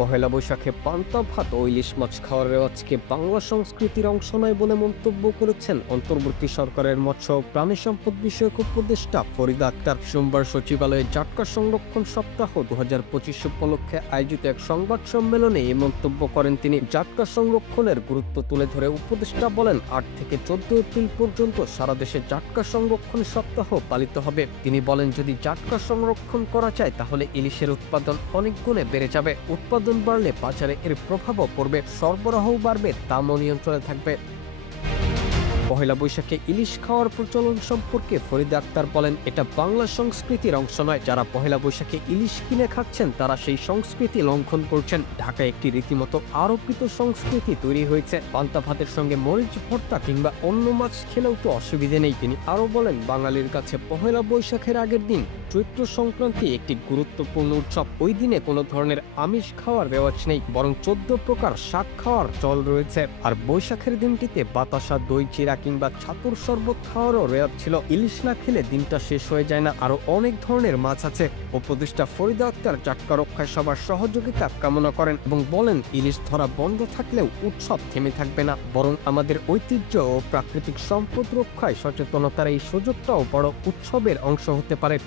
পহেলা বৈশাখে পান্তা ভাত ও ইলিশ মাছ খাওয়ার রেওয়াজকে বাংলা সংস্কৃতির অংশ নয় বলে মন্তব্য করেছেন অন্তর্বর্তী সরকারের মৎস্য ও প্রাণী সম্পদ বিষয়ক উপদেষ্টা ফরিদা আক্তার। সোমবার সচিবালয়ে জাটকা সংরক্ষণ সপ্তাহ 2025 উপলক্ষে আয়োজিত এক সংবাদ সম্মেলনে এই মন্তব্য করেন তিনি। জাটকা সংরক্ষণের গুরুত্ব তুলে ধরে উপদেষ্টা বলেন, 8 থেকে 14 এপ্রিল পর্যন্ত সারা দেশে জাটকা সংরক্ষণ সপ্তাহ পালিত হবে। তিনি বলেন, যদি জাটকা সংরক্ষণ করা যায় তাহলে ইলিশের উৎপাদন অনেক গুণে বেড়ে যাবে। উৎপাদন বাড়লে বাজারে এর প্রভাবও পড়বে, সরবরাহও বাড়বে, দামও নিয়ন্ত্রণে থাকবে। পহেলা বৈশাখে ইলিশ খাওয়ার প্রচলন সম্পর্কে ফরিদা আক্তার বলেন, এটা বাংলা সংস্কৃতির অংশ নয়। যারা পহেলা বৈশাখে ইলিশ কিনে খাচ্ছেন তারা সেই সংস্কৃতি লঙ্ঘন করছেন। ঢাকায় একটি রীতিমতো আরোপিত সংস্কৃতি তৈরি হয়েছে। পান্তা ভাতের সঙ্গে মরিচ ভর্তা কিংবা অন্য মাছ খেলেও তো অসুবিধে নেই। তিনি আরো বলেন, বাঙালির কাছে পহেলা বৈশাখের আগের দিন চৈত্র সংক্রান্তি একটি গুরুত্বপূর্ণ উৎসব। ওই দিনে কোনো ধরনের আমিষ খাওয়ার রেওয়াজ নেই, বরং 14 প্রকার শাক খাওয়ার চল রয়েছে। আর বৈশাখের দিনটিতে বাতাসা, দই চিরা কিংবা ছাতুর শরবত খাওয়ারও রেওয়াজ ছিল। ইলিশ না খেলে দিনটা শেষ হয়ে যায় না। আরো অনেক ধরনের মাছ আছে। উপদেষ্টা ফরিদা আক্তার জাটকা রক্ষায় সবার সহযোগিতা কামনা করেন এবং বলেন, ইলিশ ধরা বন্ধ থাকলেও উৎসব থেমে থাকবে না, বরং আমাদের ঐতিহ্য ও প্রাকৃতিক সম্পদ রক্ষায় সচেতনতার এই সুযোগটাও বড় উৎসবের অংশ হতে পারে।